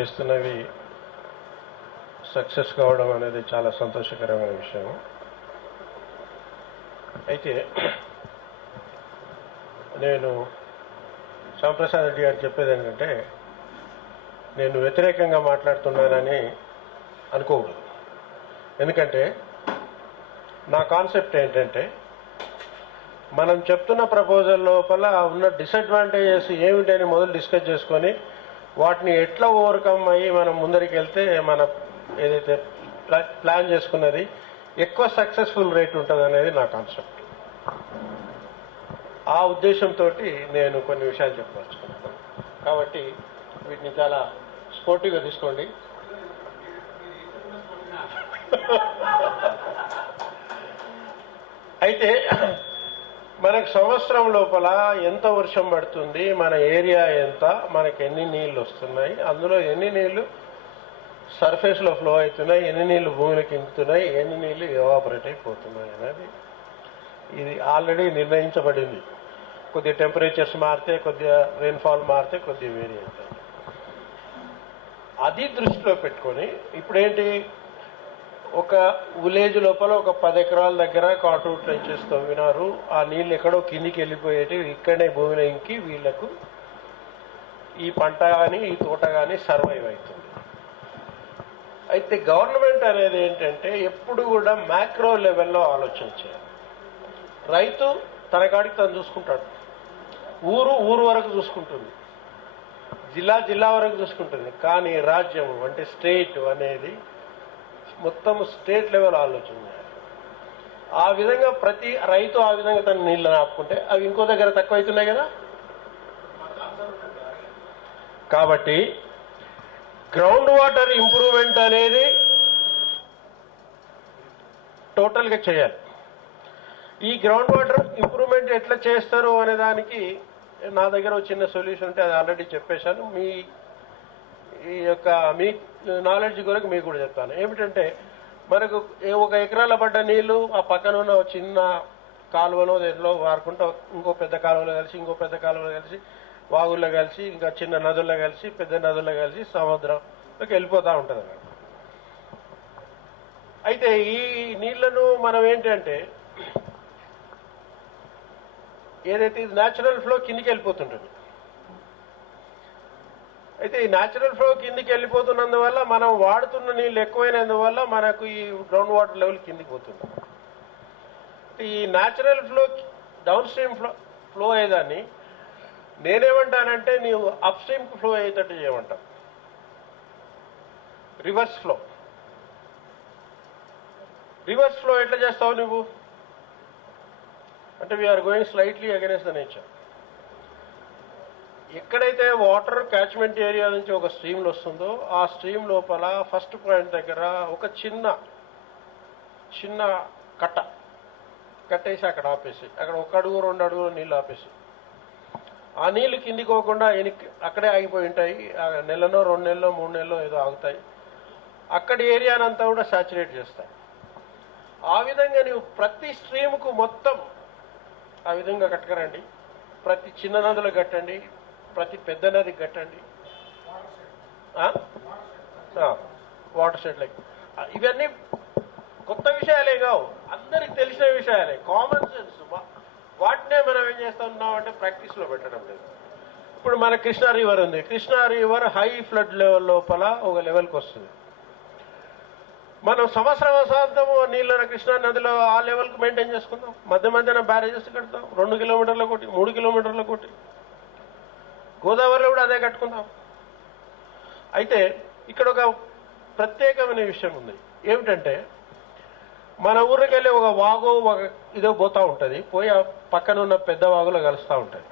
చేస్తున్నవి success కావడం అనేది చాలా సంతోషకరమైన విషయం. అయితే నేను శ్యాంప్రసాద్ రెడ్డి గారు చెప్పేది ఏంటంటే, నేను వ్యతిరేకంగా మాట్లాడుతున్నానని అనుకోకూడదు. ఎందుకంటే నా కాన్సెప్ట్ ఏంటంటే, మనం చెప్తున్న ప్రపోజల్ లోపల ఉన్న డిసడ్వాంటేజెస్ ఏమిటని మొదలు డిస్కస్ చేసుకొని వాటిని ఎట్లా ఓవర్కమ్ అయ్యి మనం ముందరికి వెళ్తే మన ఏదైతే ప్లాన్ చేసుకున్నది ఎక్కువ సక్సెస్ఫుల్ రేట్ ఉంటుంది అనేది నా కాన్సెప్ట్. ఆ ఉద్దేశంతో నేను కొన్ని విషయాలు చెప్పదలుచుకున్నాను. కాబట్టి వీటిని చాలా స్పోర్టివ్గా తీసుకోండి. అయితే మనకు సంవత్సరం లోపల ఎంత వర్షం పడుతుంది, మన ఏరియా ఎంత, మనకి ఎన్ని నీళ్లు వస్తున్నాయి, అందులో ఎన్ని నీళ్లు సర్ఫేస్లో ఫ్లో అవుతున్నాయి, ఎన్ని నీళ్లు భూమిలోకి ఇంకుతున్నాయి, ఎన్ని నీళ్లు ఎవాపరేట్ అయిపోతున్నాయి అనేది ఇది ఆల్రెడీ నిర్ణయించబడింది. కొద్దిగా టెంపరేచర్స్ మారితే, కొద్దిగా రెయిన్ఫాల్ మారితే, కొద్దిగా వేరీ అవుతాయి. అది దృష్టిలో పెట్టుకొని ఇప్పుడేంటి, ఒక విలేజ్ లోపల ఒక 10 ఎకరాల దగ్గర కాంట్రూట్ ట్రెంచెస్ తవ్వినారు. ఆ నీళ్ళు ఎక్కడో కిందికి వెళ్ళిపోయేటి, ఇక్కడనే భూమిలో ఇంకి వీళ్లకు ఈ పంట కానీ ఈ తోట కానీ సర్వైవ్ అవుతుంది. అయితే గవర్నమెంట్ అనేది ఏంటంటే ఎప్పుడు కూడా మ్యాక్రో లెవెల్లో ఆలోచన చేయాలి. రైతు తన కాడికి తను చూసుకుంటాడు, ఊరు వరకు చూసుకుంటుంది, జిల్లా వరకు చూసుకుంటుంది. కానీ రాజ్యం అంటే స్టేట్ అనేది మొత్తం స్టేట్ లెవెల్ ఆలోచన చేయాలి. ఆ విధంగా ప్రతి రైతు ఆ విధంగా తన నీళ్ళని ఆపుకుంటే అవి ఇంకో దగ్గర తక్కువ అవుతున్నాయి కదా. కాబట్టి గ్రౌండ్ వాటర్ ఇంప్రూవ్మెంట్ అనేది టోటల్గా చేయాలి. ఈ గ్రౌండ్ వాటర్ ఇంప్రూవ్మెంట్ ఎట్లా చేస్తారు అనే దానికి నా దగ్గర ఒక చిన్న సొల్యూషన్ ఉంటే అది ఆల్రెడీ చెప్పేశాను. మీ నాలెడ్జ్ కొరకు మీకు కూడా చెప్తాను. ఏమిటంటే, మనకు ఒక ఎకరాల పడ్డ నీళ్లు ఆ పక్కన ఉన్న చిన్న కాలువలో దేంట్లో వారుకుంటూ ఇంకో పెద్ద కాలువలో కలిసి, ఇంకో పెద్ద కాలువలో కలిసి, వాగుల్లో కలిసి, ఇంకా చిన్న నదుల్లో కలిసి, పెద్ద నదుల్లో కలిసి సముద్రంలోకి వెళ్ళిపోతూ ఉంటుంది అన్నమాట. అయితే ఈ నీళ్లను మనం ఏంటంటే, ఏదైతే ఇది న్యాచురల్ ఫ్లో కిందికి వెళ్ళిపోతుంటుంది. అయితే ఈ న్యాచురల్ ఫ్లో కిందికి వెళ్ళిపోతున్నందువల్ల మనం వాడుతున్న నీళ్ళు ఎక్కువైనందువల్ల మనకు ఈ గ్రౌండ్ వాటర్ లెవెల్ కిందికి పోతుంది. ఈ natural flow down stream flow అయ్యేదాన్ని నేనేమంటానంటే, నీవు అప్ స్ట్రీమ్కి ఫ్లో అయ్యేటట్టు చేయమంటావు. రివర్స్ ఫ్లో ఎట్లా చేస్తావు నువ్వు అంటే, we are going slightly against the nature. ఎక్కడైతే వాటర్ క్యాచ్మెంట్ ఏరియా నుంచి ఒక స్ట్రీమ్లో వస్తుందో ఆ స్ట్రీమ్ లోపల ఫస్ట్ పాయింట్ దగ్గర ఒక చిన్న కట్టేసి అక్కడ ఆపేసి, అక్కడ 1 అడుగు 2 అడుగులు నీళ్ళు ఆపేసి, ఆ నీళ్లు కిందికి పోకుండా అక్కడే ఆగిపోయి ఉంటాయి. నెలనో 2 నెలల్లో 3 నెలల్లో ఏదో ఆగుతాయి. అక్కడి ఏరియానంతా కూడా సాచురేట్ చేస్తాయి. ఆ విధంగా నువ్వు ప్రతి స్ట్రీమ్కు మొత్తం ఆ విధంగా కట్టకరండి. ప్రతి చిన్న నదులు కట్టండి, ప్రతి పెద్ద నదికి కట్టండి. వాటర్ షెడ్ లైక్ ఇవన్నీ కొత్త విషయాలే కావు, అందరికి తెలిసిన విషయాలే, కామన్ సెన్స్. వాటినే మనం ఏం చేస్తున్నాం అంటే ప్రాక్టీస్లో పెట్టడం లేదు. ఇప్పుడు మన కృష్ణా రివర్ ఉంది. Krishna river high flood level లోపల ఒక లెవెల్కి వస్తుంది. మనం సంవత్సరాంతము నీళ్ళని కృష్ణా నదిలో ఆ లెవెల్కి మెయింటైన్ చేసుకుందాం. మధ్యన బ్యారేజెస్ కడతాం, 2 కిలోమీటర్ల కోటి, 3 కిలోమీటర్ల కోటి. గోదావరిలో కూడా అదే కట్టుకుందాం. అయితే ఇక్కడ ఒక ప్రత్యేకమైన విషయం ఉంది. ఏమిటంటే, మన ఊరికి వెళ్ళి ఒక వాగు ఇదో పోతూ ఉంటుంది, పోయి ఆ పక్కన ఉన్న పెద్ద వాగులో కలుస్తూ ఉంటుంది.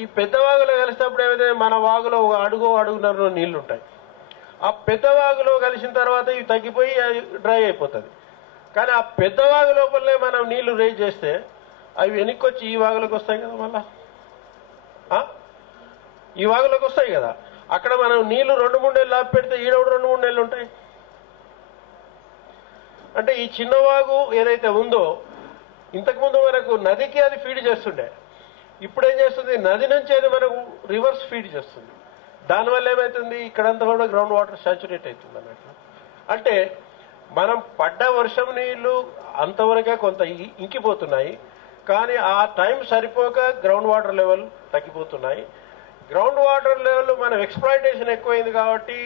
ఈ పెద్ద వాగులో కలిసినప్పుడు ఏమైతే మన వాగులో ఒక అడుగున్నర నీళ్లు ఉంటాయి. ఆ పెద్ద వాగులో కలిసిన తర్వాత ఇవి తగ్గిపోయి డ్రై అయిపోతుంది. కానీ ఆ పెద్ద వాగు లోపలనే మనం నీళ్లు రేజ్ చేస్తే అవి వెనక్కి వచ్చి ఈ వాగులోకి వస్తాయి కదా. మళ్ళా ఈ వాగులోకి వస్తాయి కదా. అక్కడ మనం నీళ్లు 2-3 నెలలు ఆపి పెడితే ఈడోడు 2-3 నెలలు ఉంటాయి. అంటే ఈ చిన్న వాగు ఏదైతే ఉందో, ఇంతకుముందు మనకు నదికి అది ఫీడ్ చేస్తుండే, ఇప్పుడేం చేస్తుంది, నది నుంచి అది మనకు రివర్స్ ఫీడ్ చేస్తుంది. దానివల్ల ఏమవుతుంది, ఇక్కడంతా కూడా గ్రౌండ్ వాటర్ సాచురేట్ అవుతుంది అన్నట్లు. అంటే మనం పడ్డ వర్షం నీళ్లు అంతవరకే కొంత ఇంకిపోతున్నాయి, కానీ ఆ టైం సరిపోక గ్రౌండ్ వాటర్ లెవెల్ తగ్గిపోతున్నాయి. గ్రౌండ్ వాటర్ లెవెల్ మనం ఎక్స్‌ప్లాయిటేషన్ ఎక్కువైంది కాబట్టి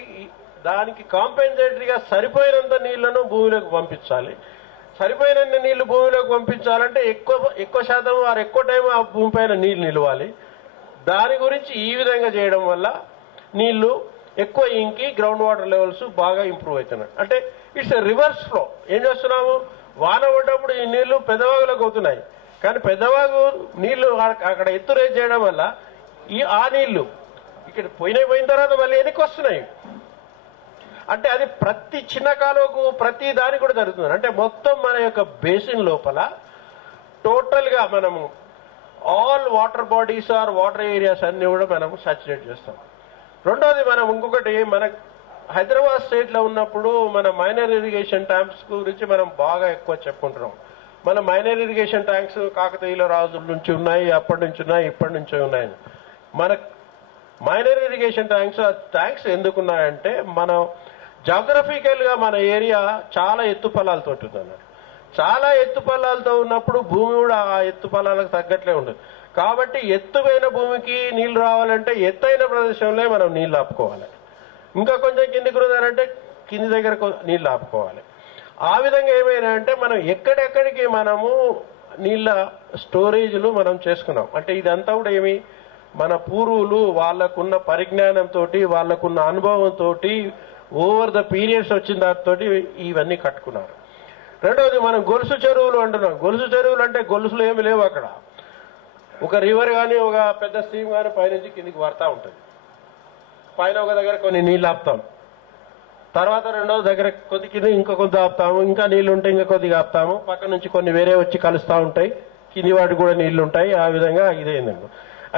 దానికి కాంపెన్సేటరీగా సరిపోయినంత నీళ్లను భూమిలోకి పంపించాలి. సరిపోయినంత నీళ్లు భూమిలోకి పంపించాలంటే ఎక్కువ శాతం వారు ఎక్కువ టైం ఆ భూమిపైన నీళ్లు నిలవాలి. దాని గురించి ఈ విధంగా చేయడం వల్ల నీళ్లు ఎక్కువ ఇంకి గ్రౌండ్ వాటర్ లెవెల్స్ బాగా ఇంప్రూవ్ అవుతున్నాయి. అంటే ఇట్స్ రివర్స్ ఫ్లో. ఏం చేస్తున్నాము, వాన పడ్డప్పుడు ఈ నీళ్లు పెద్దవాగులకు అవుతున్నాయి, కానీ పెద్దవాగు నీళ్లు అక్కడ ఎత్తు రేజ్ చేయడం వల్ల ఆ నీళ్లు ఇక్కడ పోయిన తర్వాత మళ్ళీ వెనక్కి వస్తున్నాయి. అంటే అది ప్రతి చిన్న కాలువకు ప్రతి దానికి కూడా జరుగుతుంది. అంటే మొత్తం మన యొక్క బేసిన్ లోపల టోటల్గా మనము all water bodies or water areas అన్ని కూడా మనం సాచురేట్ చేస్తాం. రెండోది మనం ఇంకొకటి, మన హైదరాబాద్ స్టేట్లో ఉన్నప్పుడు మన మైనర్ ఇరిగేషన్ ట్యాంక్స్ గురించి మనం బాగా ఎక్కువ చెప్పుకుంటున్నాం. మన మైనర్ ఇరిగేషన్ ట్యాంక్స్ కాకతీయుల రాజుల నుంచి ఉన్నాయి, అప్పటి నుంచి ఉన్నాయి, ఇప్పటి నుంచి ఉన్నాయి. మన మైనర్ ఇరిగేషన్ ట్యాంక్స్ ఎందుకున్నాయంటే మనం జాగ్రఫికల్గా మన ఏరియా చాలా ఎత్తు పొలాలతో ఉంటుంది అన్నట్టు. చాలా ఎత్తు పొలాలతో ఉన్నప్పుడు భూమి కూడా ఆ ఎత్తు పొలాలకు తగ్గట్లే ఉండదు. కాబట్టి ఎత్తువైన భూమికి నీళ్లు రావాలంటే ఎత్తైన ప్రదేశంలో మనం నీళ్లు ఆపుకోవాలి. ఇంకా కొంచెం కిందికి runదంటే కింది దగ్గర నీళ్లు ఆపుకోవాలి. ఆ విధంగా ఏమైనా అంటే మనం ఎక్కడెక్కడికి మనము నీళ్ల స్టోరేజ్లు మనం చేసుకున్నాం. అంటే ఇదంతా కూడా ఏమి, మన పూర్వులు వాళ్ళకున్న పరిజ్ఞానంతో వాళ్ళకున్న అనుభవంతో ఓవర్ ద పీరియడ్స్ వచ్చిన దాంతో ఇవన్నీ కట్టుకున్నారు. రెండవది మనం గొలుసు చెరువులు అంటున్నాం. గొలుసు చెరువులు అంటే గొలుసులు ఏమి లేవు. అక్కడ ఒక రివర్ కానీ ఒక పెద్ద స్ట్రీమ్ కానీ పైనుంచి కిందికి వరుతూ ఉంటుంది. పైన ఒక దగ్గర కొన్ని నీళ్ళు ఆపుతాం, తర్వాత రెండో దగ్గర కొద్ది కింద ఇంకా కొంత ఆపుతాము, ఇంకా నీళ్లు ఉంటాయి ఇంకా కొద్దిగా ఆపుతాము, పక్క నుంచి కొన్ని వేరే వచ్చి కలుస్తూ ఉంటాయి, కింది వాటికి కూడా నీళ్లు ఉంటాయి. ఆ విధంగా ఇదేందండి.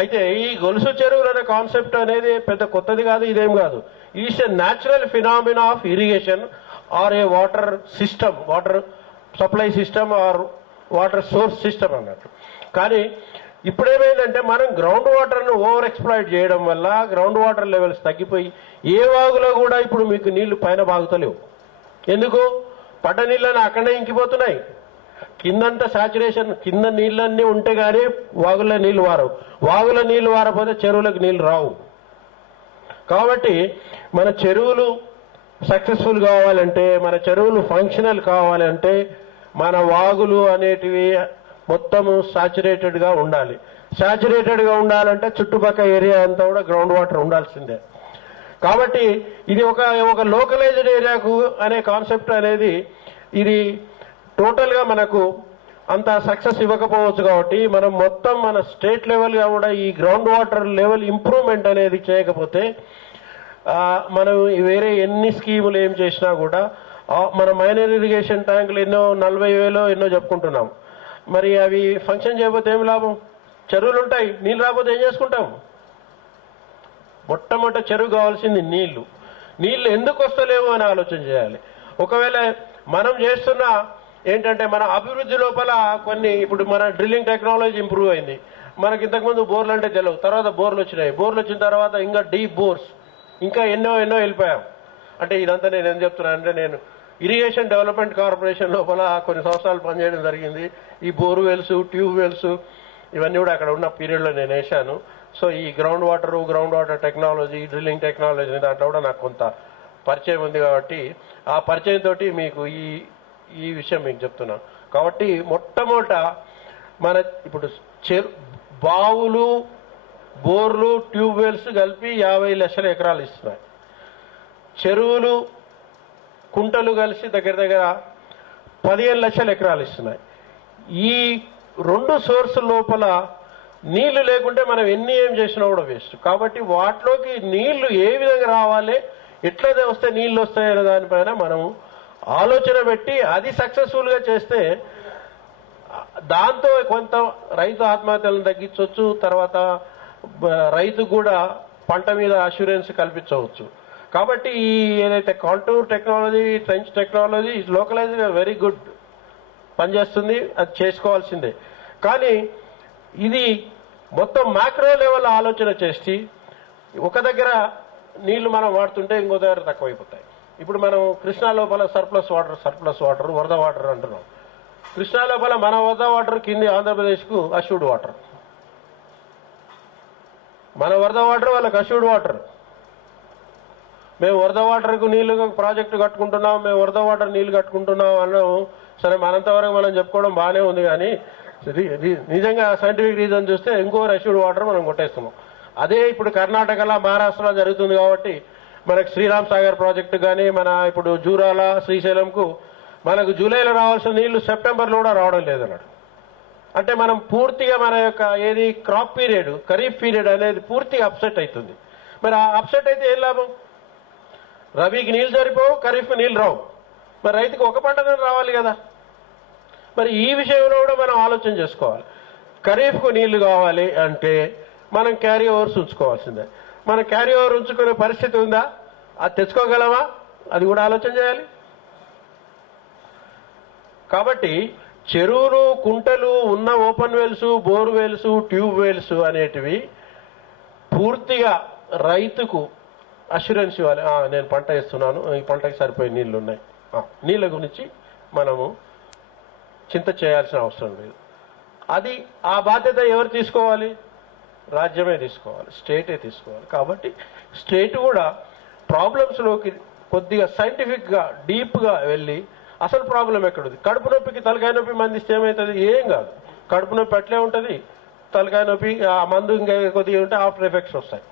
అయితే ఈ గొలుసు చెరువులు అనే కాన్సెప్ట్ అనేది పెద్ద కొత్తది కాదు, ఇదేం కాదు. Is a natural phenomena of irrigation or a water system, water supply system or water source system అన్నట్టు. కానీ ఇప్పుడేమైందంటే మనం గ్రౌండ్ వాటర్ను ఓవర్ ఎక్స్‌ప్లాయిట్ చేయడం వల్ల గ్రౌండ్ వాటర్ లెవెల్స్ తగ్గిపోయి ఏ వాగులో కూడా ఇప్పుడు మీకు నీళ్లు పైన బాగుతలేవు. ఎందుకు? పడ్డ నీళ్ళని అక్కడనే ఇంకిపోతున్నాయి. కిందంతా సాచురేషన్, కింద నీళ్ళన్నీ ఉంటే గానీ వాగుల్లో నీళ్లు వారవు. వాగుల నీళ్లు వారపోతే చెరువులకు నీళ్లు రావు. కాబట్టి మన చెరువులు సక్సెస్ఫుల్ కావాలంటే, మన చెరువులు ఫంక్షనల్ కావాలంటే మన వాగులు అనేటివి మొత్తము సాచురేటెడ్గా ఉండాలి. సాచురేటెడ్గా ఉండాలంటే చుట్టుపక్కల ఏరియా అంతా కూడా గ్రౌండ్ వాటర్ ఉండాల్సిందే. కాబట్టి ఇది ఒక లోకలైజ్డ్ ఏరియాకు అనే కాన్సెప్ట్ అనేది ఇది టోటల్గా మనకు అంత సక్సెస్ ఇవ్వకపోవచ్చు. కాబట్టి మనం మొత్తం మన స్టేట్ లెవెల్గా కూడా ఈ గ్రౌండ్ వాటర్ లెవెల్ ఇంప్రూవ్మెంట్ అనేది చేయకపోతే మనం వేరే ఎన్ని స్కీములు ఏం చేసినా కూడా మన మైనర్ ఇరిగేషన్ ట్యాంకులు ఎన్నో 40,000 ఎన్నో చెప్పుకుంటున్నాం. మరి అవి ఫంక్షన్ చేయకపోతే ఏం లాభం? చెరువులు ఉంటాయి, నీళ్ళు రాకపోతే ఏం చేసుకుంటాం? మొట్టమొదట చెరువు కావాల్సింది నీళ్లు. నీళ్లు ఎందుకు వస్తలేవు అని ఆలోచన చేయాలి. ఒకవేళ మనం చేస్తున్న ఏంటంటే మన అభివృద్ధి లోపల కొన్ని, ఇప్పుడు మన డ్రిల్లింగ్ టెక్నాలజీ ఇంప్రూవ్ అయింది. మనకి ఇంతకుముందు బోర్లు అంటే తెలియదు, తర్వాత బోర్లు వచ్చినాయి. బోర్లు వచ్చిన తర్వాత ఇంకా డీప్ బోర్స్, ఇంకా ఎన్నో వెళ్ళిపోయాం. అంటే ఇదంతా నేను ఏం చెప్తున్నాను అంటే, నేను ఇరిగేషన్ డెవలప్మెంట్ కార్పొరేషన్ లోపల కొన్ని సంవత్సరాలు పనిచేయడం జరిగింది. ఈ బోర్వెల్స్, ట్యూబ్ వెల్స్ ఇవన్నీ కూడా అక్కడ ఉన్న పీరియడ్లో నేను వేశాను. సో ఈ ground water technology, drilling technology దాంట్లో కూడా నాకు కొంత పరిచయం ఉంది. కాబట్టి ఆ పరిచయంతో మీకు ఈ విషయం మీకు చెప్తున్నాను. కాబట్టి మొట్టమొదట మన ఇప్పుడు బావులు, బోర్లు, ట్యూబ్ వెల్స్ కలిపి 50 లక్షల ఎకరాలు ఇస్తున్నాయి. చెరువులు, కుంటలు కలిసి దగ్గర 15 లక్షల ఎకరాలు ఇస్తున్నాయి. ఈ రెండు సోర్స్ లోపల నీళ్లు లేకుంటే మనం ఏం చేసినా కూడా వేస్ట్. కాబట్టి వాటిలోకి నీళ్లు ఏ విధంగా రావాలి, ఎట్లా వస్తే నీళ్లు వస్తాయనే దానిపైన మనం ఆలోచన పెట్టి అది సక్సెస్ఫుల్గా చేస్తే దాంతో కొంత రైతు ఆత్మహత్యలను తగ్గించవచ్చు. తర్వాత రైతు కూడా పంట మీద అష్యూరెన్స్ కల్పించవచ్చు. కాబట్టి ఈ ఏదైతే contour technology, trench technology is localize very good, పనిచేస్తుంది, అది చేసుకోవాల్సిందే. కానీ ఇది మొత్తం మ్యాక్రో లెవెల్ ఆలోచన చేసి ఒక దగ్గర నీళ్లు మనం వాడుతుంటే ఇంకో దగ్గర తక్కువైపోతాయి. ఇప్పుడు మనం కృష్ణా లోపల సర్ప్లస్ వాటర్ వరద వాటర్ అంటున్నాం. కృష్ణా లోపల మన వరద వాటర్ కింది ఆంధ్రప్రదేశ్కు అష్యూర్డ్ వాటర్, మన వరద వాటర్ వాళ్ళకి అష్యూర్డ్ వాటర్. మేము వరద వాటర్కు నీళ్లు ప్రాజెక్టు కట్టుకుంటున్నాం, మేము వరద వాటర్ నీళ్లు కట్టుకుంటున్నాం అన్నాం. సరే, మనంతవరకు మనం చెప్పుకోవడం బాగానే ఉంది, కానీ నిజంగా సైంటిఫిక్ రీజన్ చూస్తే ఇంకో అష్యూర్డ్ వాటర్ మనం కొట్టేస్తున్నాం. అదే ఇప్పుడు కర్ణాటకలో మహారాష్ట్రలో జరుగుతుంది కాబట్టి మనకు శ్రీరామ్ సాగర్ ప్రాజెక్టు కానీ, మన ఇప్పుడు జూరాల శ్రీశైలంకు మనకు జూలైలో రావాల్సిన నీళ్లు సెప్టెంబర్లో కూడా రావడం లేదన్నాడు. అంటే మనం పూర్తిగా మన యొక్క ఏది క్రాప్ పీరియడ్, ఖరీఫ్ పీరియడ్ అనేది పూర్తిగా అప్సెట్ అవుతుంది. మరి ఆ అప్సెట్ అయితే ఏం లాభం? రబీకి నీళ్లు సరిపోవు, ఖరీఫ్కి నీళ్లు రావు. మరి రైతుకు ఒక పంటనే రావాలి కదా. మరి ఈ విషయంలో కూడా మనం ఆలోచన చేసుకోవాలి. ఖరీఫ్కు నీళ్లు కావాలి అంటే మనం క్యారీ ఓవర్స్ ఉంచుకోవాల్సిందే. మనం క్యారీ ఓవర్ ఉంచుకునే పరిస్థితి ఉందా? అది తెచ్చుకోగలమా? అది కూడా ఆలోచన చేయాలి. కాబట్టి చెరువులు, కుంటలు ఉన్న open wells, bore wells, tube wells అనేటివి పూర్తిగా రైతుకు అష్యూరెన్స్ ఇవ్వాలి. నేను పంట వేస్తున్నాను, ఈ పంటకి సరిపోయే నీళ్లు ఉన్నాయి. నీళ్ళ గురించి మనము చింత చేయాల్సిన అవసరం లేదు. అది ఆ బాధ్యత ఎవరు తీసుకోవాలి? రాజ్యమే తీసుకోవాలి, స్టేటే తీసుకోవాలి. కాబట్టి స్టేట్ కూడా ప్రాబ్లమ్స్లోకి కొద్దిగా సైంటిఫిక్గా డీప్గా వెళ్ళి అసలు ప్రాబ్లం ఎక్కడుంది. కడుపు నొప్పికి తలకాయ నొప్పి మందిస్తే ఏమవుతుంది? ఏం కాదు. కడుపు నొప్పి అట్లే ఉంటుంది, తలకాయ నొప్పి ఆ మందు ఇంకా కొద్దిగా ఉంటే ఆఫ్టర్ ఎఫెక్ట్స్ వస్తాయి.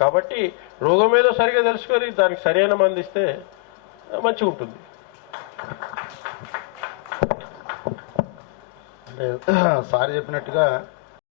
కాబట్టి రోగం ఏదో సరిగా తెలుసుకొని దానికి సరైన మందు ఇస్తే మంచిగా ఉంటుంది. సార్ చెప్పినట్టుగా